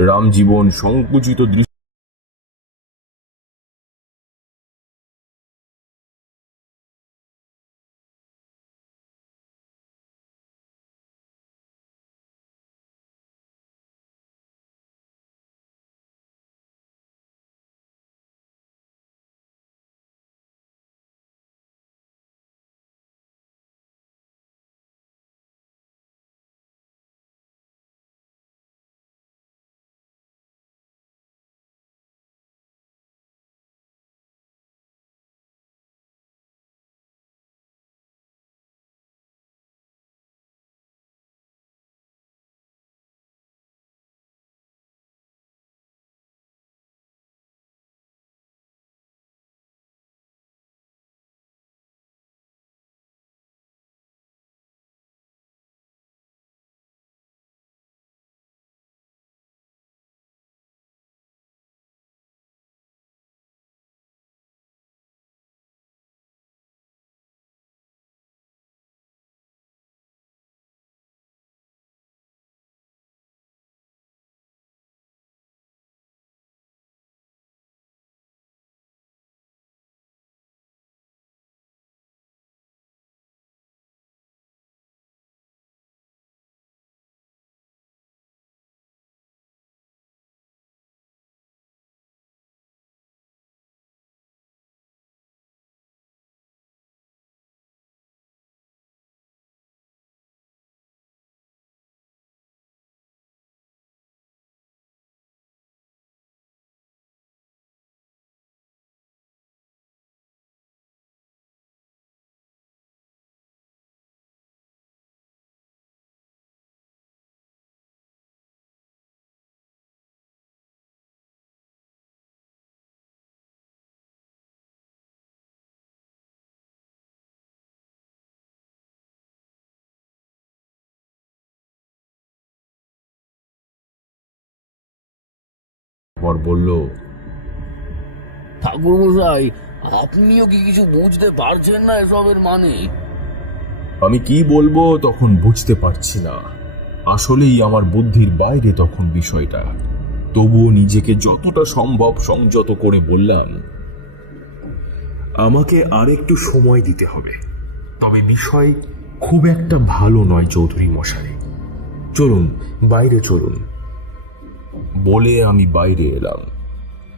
রামজীবন সংকুচিত দৃষ্টি বলল, ঠাকুরমশাই, আপনিও কি কিছু বুঝতে পারছেন না এসবের মানে? আমি কি বলবো তখন বুঝতে পারছি না। আসলেই আমার বুদ্ধির বাইরে তখন বিষয়টা। তবুও নিজেকে যতটা সম্ভব সংযত করে বললাম, আমাকে আরেকটু সময় দিতে হবে। তবে বিষয় খুব একটা ভালো নয় চৌধুরী মশাই। চলুন বাইরে চলুন। বলে আমি বাইরে এলাম।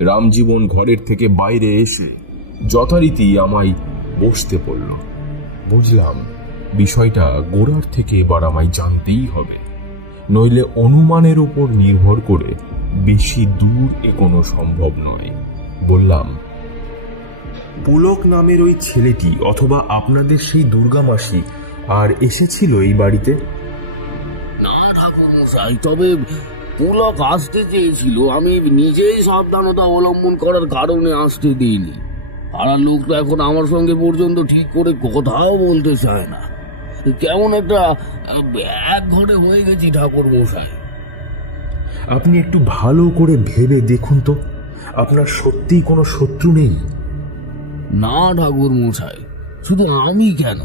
রামজীবন ঘরের থেকে বাইরে এসে যথারীতি আমায় বসতে বলল। বুঝলাম বিষয়টা গোড়ার থেকে এবার আমায় জানতেই হবে, নইলে অনুমানের উপর নির্ভর করে বেশি দূর এগোনো সম্ভব নয়। বললাম, পুলক নামের ওই ছেলেটি অথবা আপনাদের সেই দুর্গা মাসি আর এসেছিল এই বাড়িতে? না ঠাকুরমশাই, তবে পুলক আসতে চেয়েছিল। আমি নিজেই সাবধানতা অবলম্বন করার কারণে আসতে দিইনি। পাড়ার লোক তো এখন আমার সঙ্গে পর্যন্ত ঠিক করে কথাও বলতে চায় না। কেমন একটা এক ঘরে হয়ে গেছি ঠাকুরমশাই। আপনি একটু ভালো করে ভেবে দেখুন তো, আপনার সত্যিই কোনো শত্রু নেই? না ঠাকুরমশাই, শুধু আমি কেন,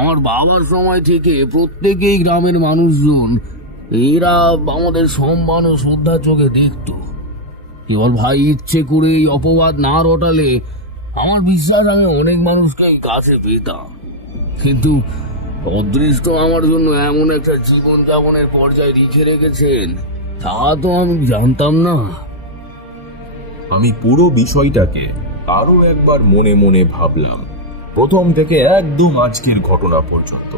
আমার বাবার সময় থেকে প্রত্যেকেই গ্রামের মানুষজন এরা আমাদের সম্মান ও শ্রদ্ধা চোখে দেখত। কেবল ভাই ইচ্ছে করে এই অপবাদ না রটালে আমার বিশ্বাস আমি অনেক মানুষকে কাছে পেতাম। কিন্তু অদৃষ্ট আমার জন্য এমন একটা জীবন যাপনের পর্যায়ে রেখে রেখেছেন তা তো আমি জানতাম না। আমি পুরো বিষয়টাকে আরো একবার মনে মনে ভাবলাম, প্রথম থেকে একদম আজকের ঘটনা পর্যন্ত।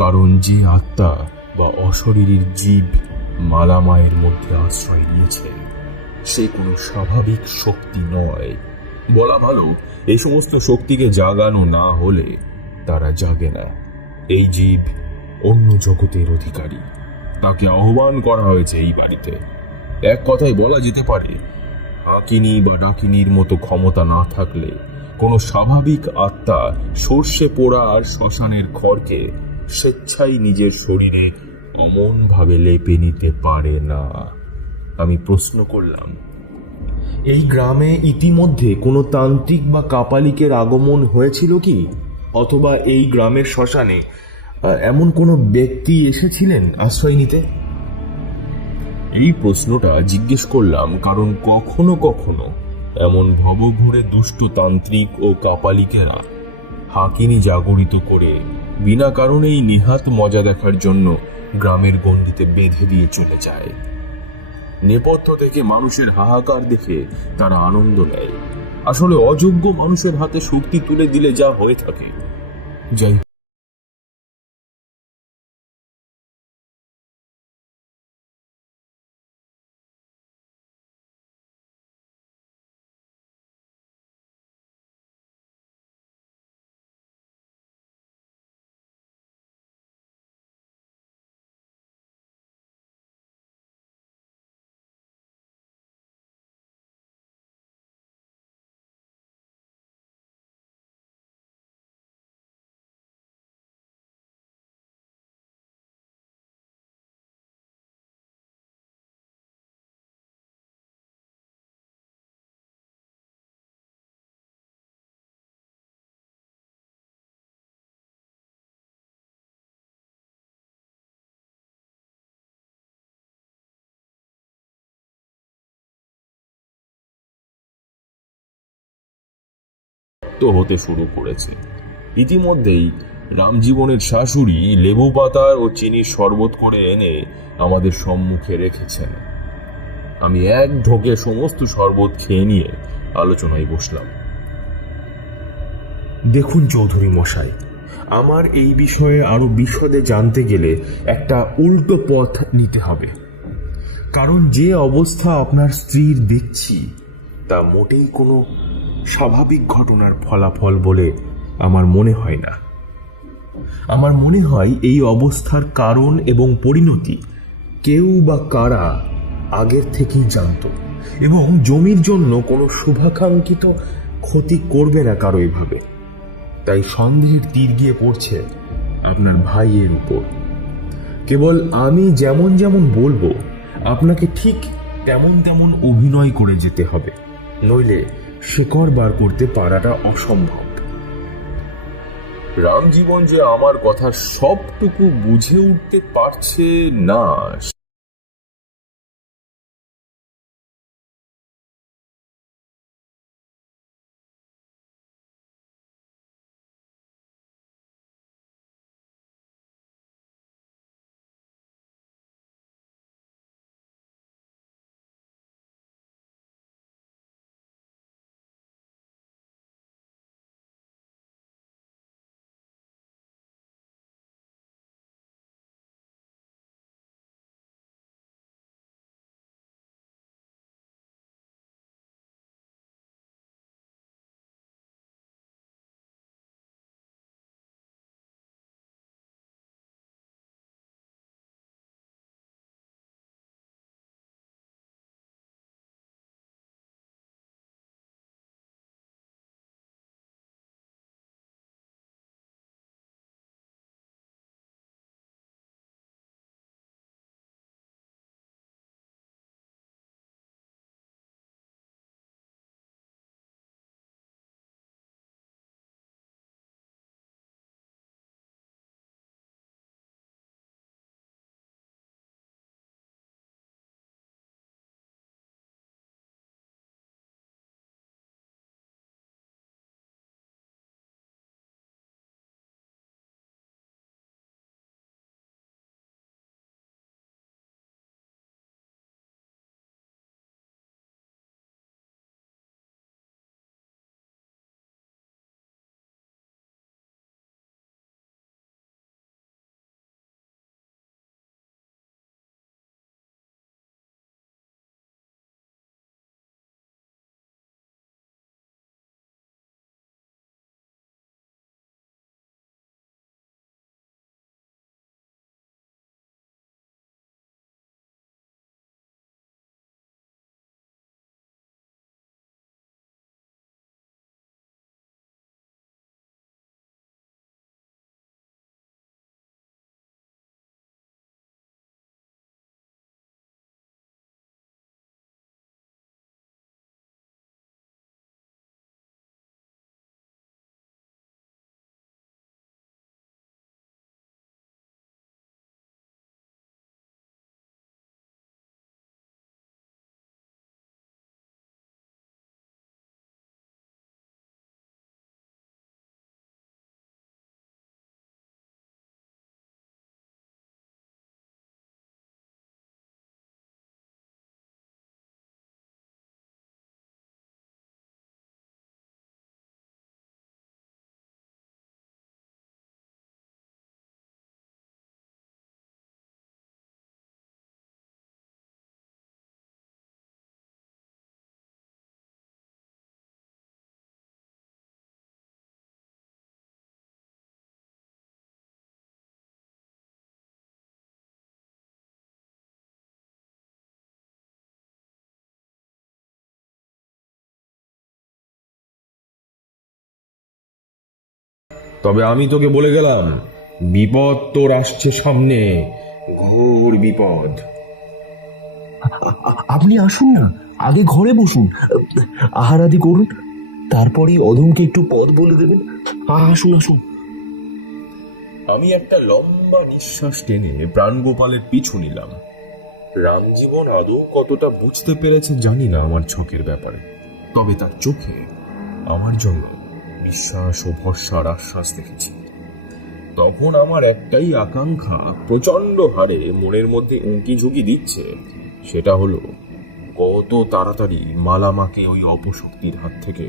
কারণ যে আত্মা বা অশরীরীর জীব মালামায়ের মধ্যে আশ্রয় নিয়েছে সে কোনো স্বাভাবিক শক্তি নয়। বলা ভালো, এই সমস্ত শক্তিকে জাগানো না হলে তারা জাগে না। এই জীব অন্য জগতের অধিকারী, তাকে আহ্বান করা হয়েছে এই বাড়িতে। এক কথায় বলা যেতে পারে, হাকিনী বা ডাকিনীর মতো ক্ষমতা না থাকলে কোনো স্বাভাবিক আত্মা সর্ষে পোড়া আর শ্মশানের খড়কে স্বেচ্ছায় নিজের শরীরে অমনভাবে লেপে নিতে পারে না। আমি প্রশ্ন করলাম, এই গ্রামে ইতিমধ্যে কোনো তান্ত্রিক বা কাপালিকের আগমন হয়েছিল কি? অথবা এই গ্রামের শ্মশানে এমন কোনো ব্যক্তি এসেছিলেন আশ্রয় নিতে? এই প্রশ্নটা জিজ্ঞেস করলাম কারণ কখনো কখনো এমন ভবঘুরে দুষ্ট তান্ত্রিক ও কাপালিকেরা হাকিনি জাগরিত করে বিনা কারণেই নিহাত মজা দেখার জন্য গ্রামের গণ্ডিতে বেঁধে দিয়ে চলে যায়। নেপথ্য থেকে মানুষের হাহাকার দেখে তারা আনন্দ নেয়। আসলে অযোগ্য মানুষের হাতে শক্তি তুলে দিলে যা হয়ে থাকে। যাই তো হতে শুরু করেছে। ইতিমধ্যেই রামজীবনের শাশুড়ি লেবু পাতার ও চিনির শরবত করে এনে আমাদের সম্মুখে রেখেছেন। আমি এক ঢোকে সমস্ত শরবত খেয়ে নিয়ে আলোচনায় বসলাম। দেখুন চৌধুরী মশাই, আমার এই বিষয়ে আরো বিশদে জানতে গেলে একটা উল্টো পথ নিতে হবে। কারণ যে অবস্থা আপনার স্ত্রীর দেখছি তা মোটেই কোনো স্বাভাবিক ঘটনার ফলাফল বলে আমার মনে হয় না। আমার মনে হয় এই অবস্থার কারণ এবং পরিণতি কেউ বা কারা আগের থেকেই জানত এবং জমির জন্য কোনো শুভাকাঙ্ক্ষিত ক্ষতি করবে না কারো এভাবে। তাই সন্দেহের তীর গিয়ে পড়ছে আপনার ভাইয়ের উপর। কেবল আমি যেমন যেমন বলবো আপনাকে ঠিক তেমন তেমন অভিনয় করে যেতে হবে, নইলে শেকড় বার করতে পারাটা অসম্ভব। রামজীবন যে আমার কথা সবটুকু বুঝে উঠতে পারছে না তবে আমি তোকে বলে গেলাম, বিপদ তোর আসছে সামনে, ঘোর বিপদ। আপনি আসুন না, আগে ঘরে বসুন, আহার আদি করুন, তারপরে অধমকে একটু পথ বলে দেবেন। আসুন আসুন। আমি একটা লম্বা নিঃশ্বাস টেনে প্রাণগোপালের পিছু নিলাম। রামজীবন আদৌ কতটা বুঝতে পেরেছে জানি না আমার ঝোঁকের ব্যাপারে, তবে তার চোখে আমার জন্য বিশ্বাস ও ভরসার আশ্বাস দেখেছি। তখন আমার একটাই আকাঙ্ক্ষা প্রচন্ড হারে মনের মধ্যে উঁকি ঝুঁকি দিচ্ছে, সেটা হলো কত তাড়াতাড়ি মালামাকে ওই অপশক্তির হাত থেকে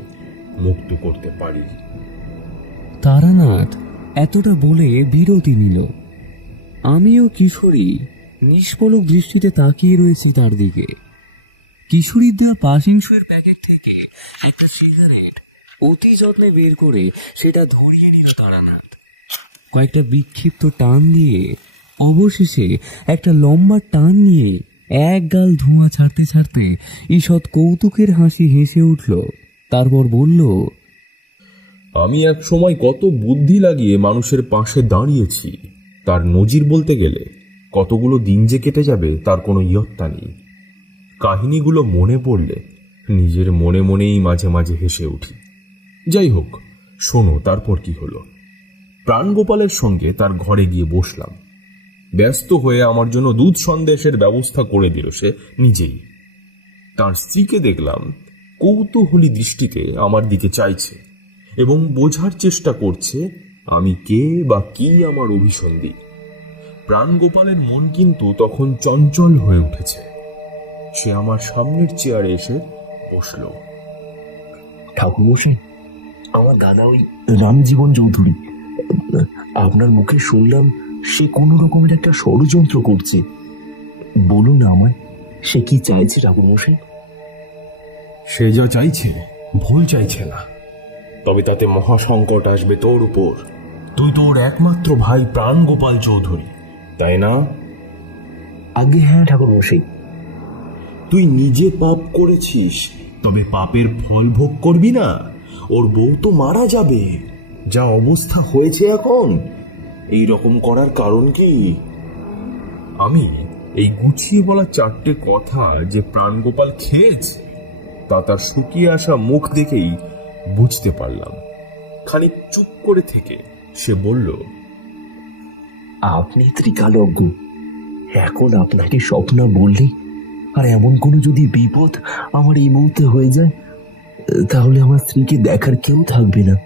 মুক্ত করতে পারি। তারানাথ এতটা বলে বিরতি নিল। আমিও কিশোরী নিষ্পলক দৃষ্টিতে তাকিয়ে রয়েছি তার দিকে। কিশোরীর দেওয়া পাশিংসের প্যাকেট থেকে একটা সিগারেট অতি যত্নে বের করে সেটা ধরিয়ে নিল তারানাথ। কয়েকটা বিক্ষিপ্ত টান দিয়ে অবশেষে একটা লম্বা টান নিয়ে এক গাল ধোঁয়া ছাড়তে ছাড়তে ঈষৎ কৌতুকের হাসি হেসে উঠল। তারপর বলল, আমি এক সময় কত বুদ্ধি লাগিয়ে মানুষের পাশে দাঁড়িয়েছি, তার নজির বলতে গেলে কতগুলো দিন যে কেটে যাবে তার কোনো ইয়ত্তা নেই। কাহিনীগুলো মনে পড়লে নিজের মনে মনেই মাঝে মাঝে হেসে উঠি। যাই হোক, শোনো তারপর কি হলো। প্রাণগোপালের সঙ্গে তার ঘরে গিয়ে বসলাম। ব্যস্ত হয়ে আমার জন্য দুধ সন্দেশের ব্যবস্থা করে দিল সে নিজেই। তার স্ত্রীকে দেখলাম কৌতূহলী দৃষ্টিতে আমার দিকে চাইছে এবং বোঝার চেষ্টা করছে আমি কে বা কি আমার অভিসন্ধি। প্রাণগোপালের মন কিন্তু তখন চঞ্চল হয়ে উঠেছে। সে আমার সামনের চেয়ারে এসে বসল। ঠাকুরমশাই, আমার দাদা ওই রামজীবন চৌধুরী, আপনার মুখে শুনলাম সে কোনো রকমের একটা ষড়যন্ত্র করছে। বলুন আমায়, সে কি চাইছে ঠাকুরমশাই? সে যা চাইছে ভুল চাইছে না, তবে তাতে মহাসংকট আসবে তোর উপর। তুই তোর একমাত্র ভাই প্রাণগোপাল চৌধুরী, তাই না? আগে হ্যাঁ ঠাকুরমশাই। তুই নিজে পাপ করেছিস, তবে পাপের ফল ভোগ করবি না। ওর বউ তো মারা যাবে, যা অবস্থা হয়েছে এখন। এই রকম করার কারণ কি? আমি এই গুছিয়ে বলা চারটে কথা যে প্রাণগোপাল খেয়েছে তা তার শুকিয়ে আসা মুখ দেখেই বুঝতে পারলাম। খানিক চুপ করে থেকে সে বলল, আপনি ত্রিকালজ্ঞ, এখন আপনাকে স্বপ্ন বললে আর এমন কোনো যদি বিপদ আমার এই মুহূর্তে হয়ে যায়, তাহলে আমার স্ত্রীকে দেখার কেউ থাকবে না।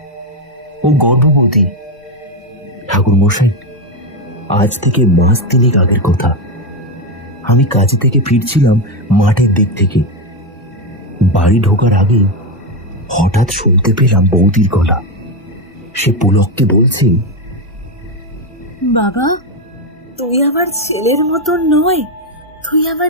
ও গর্ভবতী। ঠাকুর মশাই, আজ থেকে মাস 3 আগের কথা। আমি কাজে থেকে ফিরছিলাম মাঠের দিক থেকে। বাড়ি ঢোকার আগে হঠাৎ শুনতে পেলাম বৌদির গলা। সে পুলককে বলছে, বাবা, তুই আমার ছেলের মতন নয়, তুই আমার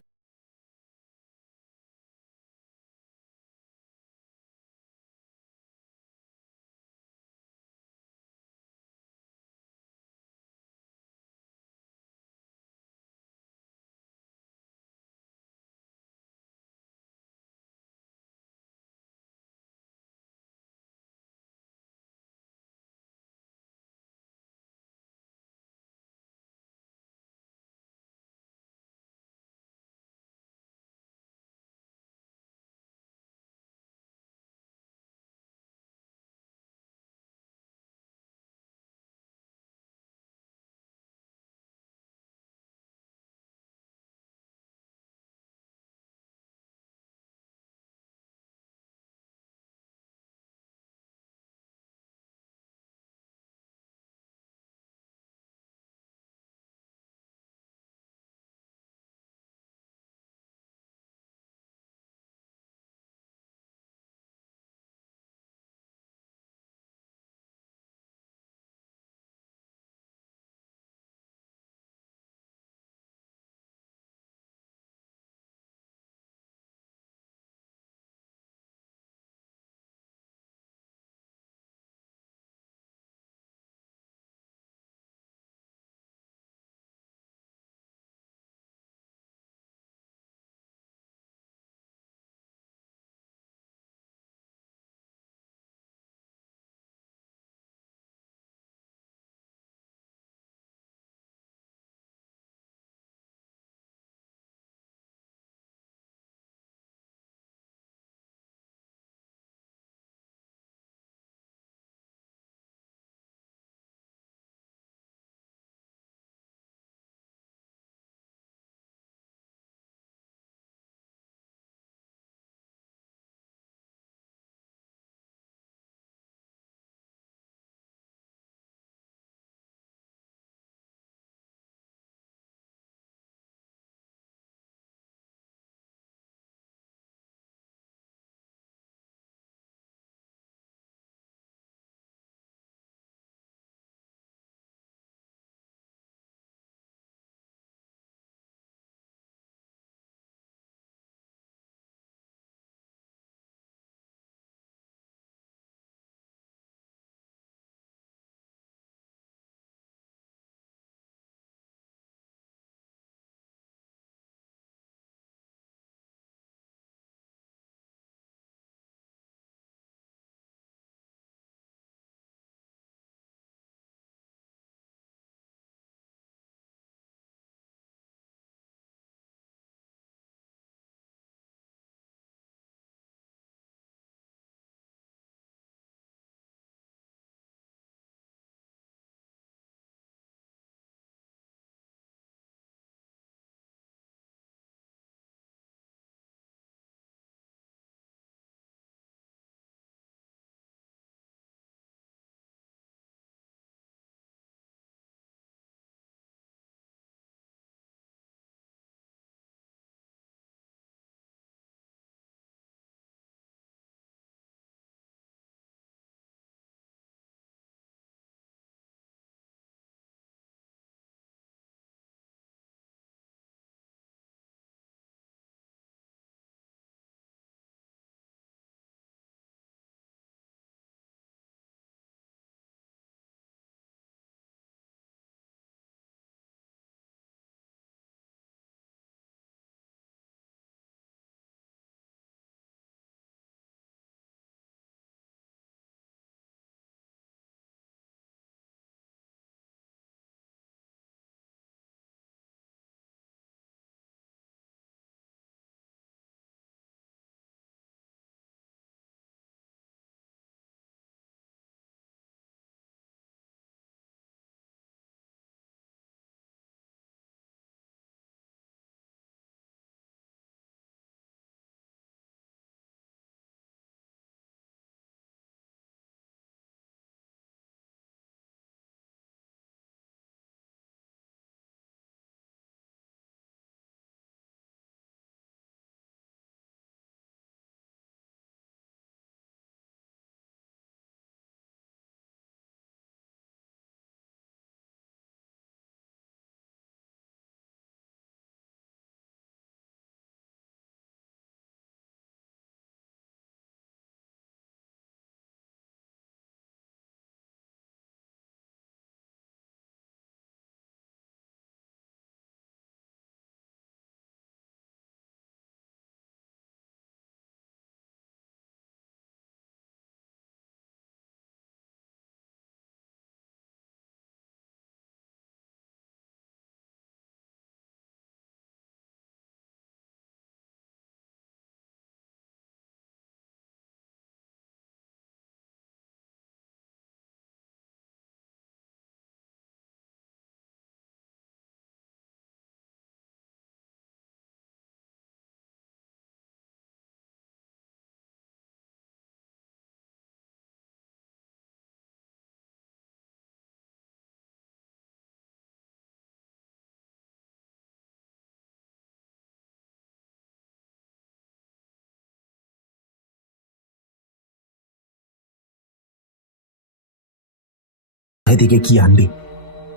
কোথায় থেকে কি আনবে।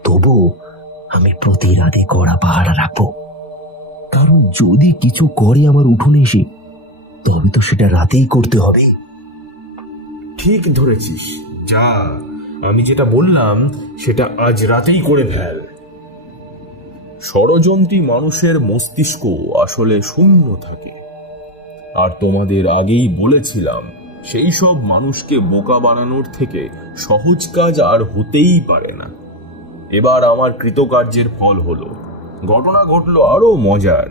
তবু আমি প্রতি রাতে কড়া পাহারা রাখবো, কারণ যদি কিছু করে আমার উঠোনে এসে, তবে তো সেটা রাতেই করতে হবে। ঠিক ধরেছিস, যা, আমি যেটা বললাম সেটা আজ রাতেই করে ফেল। ষড়যন্ত্রী মানুষের মস্তিষ্ক আসলে শূন্য থাকে, আর তোমাদের আগেই বলেছিলাম সেই সব মানুষকে বোকা বানানোর থেকে সহজ কাজ আর হতেই পারে না। এবার আমার কৃতকার্যের ফল হলো। ঘটনা ঘটলো আরো মজার।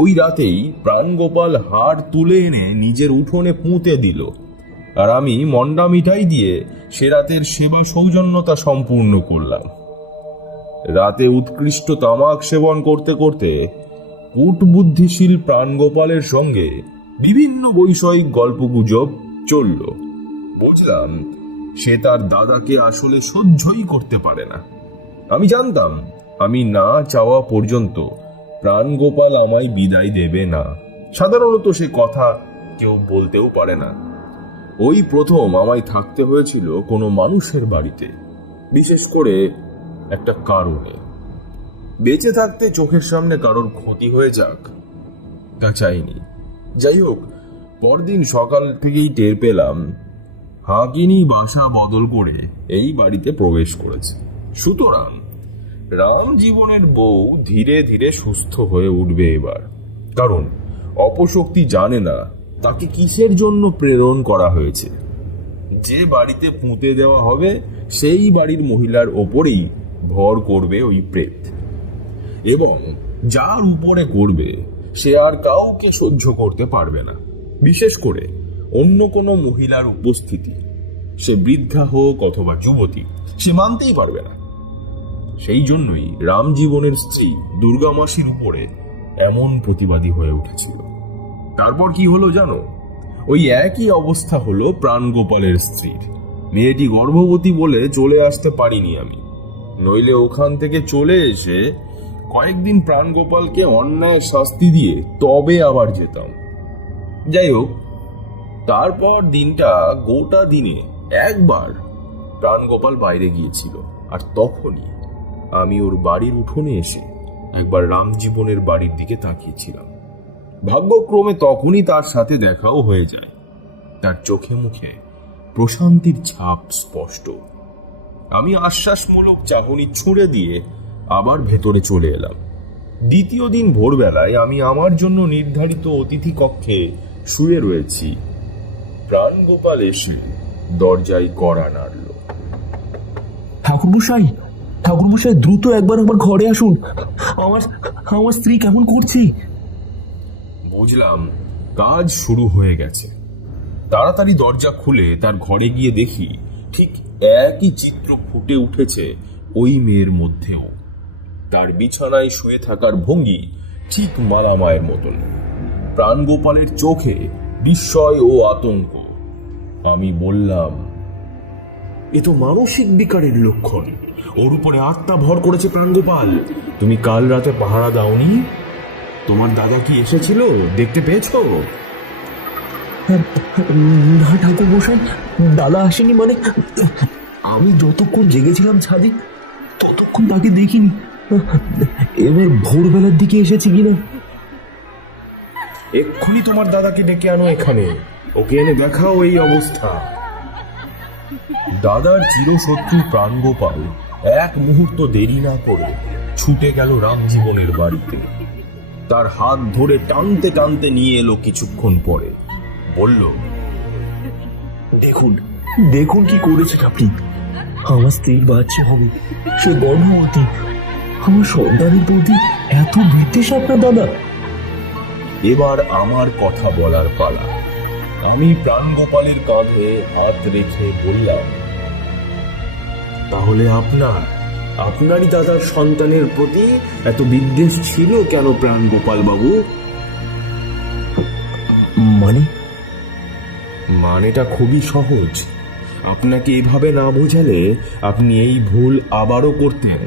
ওই রাতেই প্রাণগোপাল হাড় তুলে এনে নিজের উঠোনে পুঁতে দিল, আর আমি মন্ডা মিঠাই দিয়ে সে রাতের সেবা সৌজন্যতা সম্পূর্ণ করলাম। রাতে উৎকৃষ্ট তামাক সেবন করতে করতে কূটবুদ্ধিশীল প্রাণগোপালের সঙ্গে বিভিন্ন বৈষয়িক গল্পগুজব চলল। বুঝলাম সে তার দাদাকে আসলে সহ্যই করতে পারে না। আমি জানতাম আমি না চাওয়া পর্যন্ত প্রাণগোপাল আমায় বিদায় দেবে না। সাধারণত সে কথা কেউ বলতেও পারে না। ওই প্রথম আমায় থাকতে হয়েছিল কোনো মানুষের বাড়িতে, বিশেষ করে একটা কারণে। বেঁচে থাকতে চোখের সামনে কারোর ক্ষতি হয়ে যাক তা চাইনি। যাই হোক, পরদিন সকাল থেকেই টের পেলাম হাকিনি বাসা বদল করে এই বাড়িতে প্রবেশ করেছে। সুতরাং রাম জীবনের বউ ধীরে ধীরে সুস্থ হয়ে উঠবে এবার, কারণ অপশক্তি জানে না তাকে কিসের জন্য প্রেরণ করা হয়েছে। যে বাড়িতে পুঁতে দেওয়া হবে সেই বাড়ির মহিলার ওপরেই ভর করবে ওই প্রেত, এবং যার উপরে করবে সে আর কাউকে সহ্য করতে পারবে না, বিশেষ করে অন্য কোনো মহিলার উপস্থিতি। সে বৃদ্ধা হোক অথবা যুবতী, সে মানতেই পারবে না। সেই জন্যই রাম জীবনের স্ত্রী দুর্গা মাসির উপরে এমন প্রতিবাদী হয়ে উঠেছিল। তারপর কি হলো জানো? ওই একই অবস্থা হলো প্রাণগোপালের স্ত্রীর। মেয়েটি গর্ভবতী বলে চলে আসতে পারিনি আমি, নইলে ওখান থেকে চলে এসে কয়েকদিন প্রাণগোপালকে অন্যায় শাস্তি দিয়ে তবে আবার যেতাম। যাই হোক, তারপর দিনটা গোটা দিনে একবার প্রাণগোপাল বাইরে গিয়েছিল, আর তখনই আমি ওর বাড়ির উঠোনে এসে একবার রামজীবনের বাড়ির দিকে তাকিয়েছিলাম। ভাগ্যক্রমে তখনই তার সাথে দেখাও হয়ে যায়। তার চোখে মুখে প্রশান্তির ছাপ স্পষ্ট। আমি আশ্বাসমূলক চাহনি ছুঁড়ে দিয়ে আবার ভেতরে চলে এলাম। দ্বিতীয় দিন ভোরবেলায় আমি আমার জন্য নির্ধারিত অতিথি কক্ষে শুয়ে রয়েছি। প্রাণগোপাল এসে দরজায় কড়া নাড়ল। ঠাকুরমশাই, ঠাকুরমশাই, দ্রুত একবার আমার ঘরে আসুন। আমার আমার স্ত্রী কেমন করছে? বুঝলাম কাজ শুরু হয়ে গেছে। তাড়াতাড়ি দরজা খুলে তার ঘরে গিয়ে দেখি ঠিক একই চিত্র ফুটে উঠেছে ওই মেয়ের মধ্যেও। তার বিছানায় শুয়ে থাকার ভঙ্গি ঠিক মালামায়ের মতন। প্রাণগোপালের চোখে বিস্ময় ও আতঙ্ক। আমি বললাম, এ তো মানসিক বিকারের লক্ষণ। ওর উপরে আত্মা ভর করেছে প্রাণগোপাল। তুমি কাল রাতে পাহারা দাওনি? তোমার দাদা কি এসেছিল, দেখতে পেয়েছো? না ঠাকুরমশাই, দাদা আসেনি। মানে আমি যতক্ষণ জেগেছিলাম ছাদে ততক্ষণ তাকে দেখিনি। এবার ভোরবেলার দিকে এসেছি কিনা। এক্ষুনি তোমার দাদাকে ডেকে আনো এখানে, ওকে এনে দেখাও এই অবস্থা। দাদার চিরশত্রু প্রাণগোপাল এক মুহূর্ত দেরি না করে ছুটে গেল রামজীবনের বাড়িতে। তার হাত ধরে টানতে টানতে নিয়ে এলো কিছুক্ষণ পরে। বলল, দেখুন, দেখুন কি করেছেন আপনি। আমার স্ত্রীর বাচ্চা হবে, সে গর্ভবতী। আমার সন্তানের প্রতি এত বিদ্বেষ আপনার দাদা? এবার আমার কথা বলার পালা। আমি প্রাণগোপালের কাঁধে হাত রেখে বললাম, তাহলে আপনারই দাদার সন্তানের প্রতি এত বিদ্বেষ ছিল কেন প্রাণগোপাল বাবু? মানেটা খুবই সহজ। আপনাকে এভাবে না বোঝালে আপনি এই ভুল আবারও করতেন।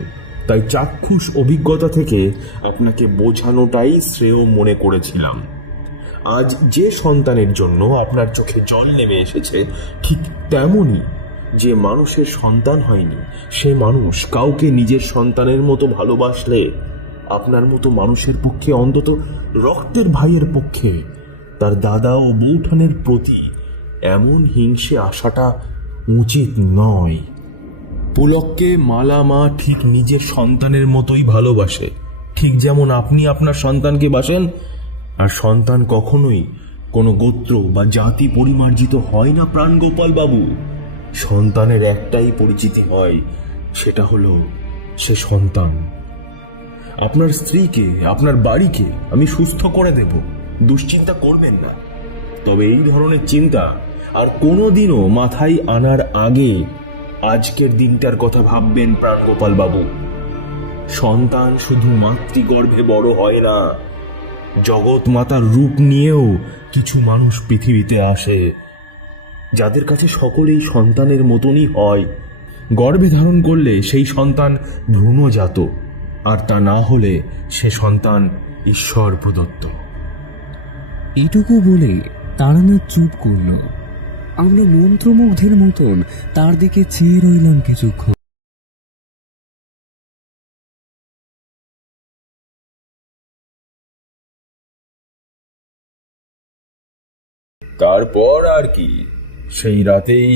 তাই চাক্ষুষ অভিজ্ঞতা থেকে আপনাকে বোঝানোটাই শ্রেয় মনে করেছিলাম। আজ যে সন্তানের জন্য আপনার চোখে জল নেমে এসেছে, ঠিক তেমনই যে মানুষের সন্তান হয়নি সে মানুষ কাউকে নিজের সন্তানের মতো ভালোবাসলে আপনার মতো মানুষের পক্ষে, অন্তত রক্তের ভাইয়ের পক্ষে, তার দাদা ও বৌঠানের প্রতি এমন হিংসে আসাটা উচিত নয়। পুলককে মালা মা ঠিক নিজের সন্তানের মতোই ভালোবাসে, ঠিক যেমন আপনি আপনার সন্তানকে বাসেন। আর সন্তান কখনোই কোনো গোত্র বা জাতি পরিমার্জিত হয় না প্রাণগোপাল বাবু। সন্তানের একটাই পরিচিতি হয়, সেটা হলো সে সন্তান। আপনার স্ত্রীকে, আপনার বাড়িকে আমি সুস্থ করে দেব, দুশ্চিন্তা করবেন না। তবে এই ধরনের চিন্তা আর কোনোদিনও মাথায় আনার আগে আজকের দিনটার কথা ভাববেন প্রাণগোপাল বাবু। সন্তান শুধু মাতৃগর্ভে বড় হয় না, জগৎ মাতার রূপ নিয়েও কিছু মানুষ পৃথিবীতে আসে, যাদের কাছে সকলেই সন্তানের মতনই হয়। গর্ভে ধারণ করলে সেই সন্তান ভ্রূণজাত, আর তা না হলে সে সন্তান ঈশ্বর প্রদত্ত। এটুকু বলে তারানাথ চুপ করল। আমরা মন্ত্রমুগ্ধের মতন তার দিকে চেয়ে রইলাম কিছুক্ষণ। তারপর আর কি, সেই রাতেই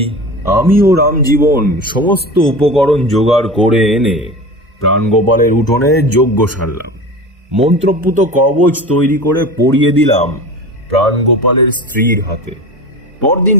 আমি ও রামজীবন সমস্ত উপকরণ জোগাড় করে এনে প্রাণগোপালের উঠোনে যজ্ঞ সারলাম। মন্ত্রপুত কবচ তৈরি করে পরিয়ে দিলাম প্রাণগোপালের স্ত্রীর হাতে। পরদিন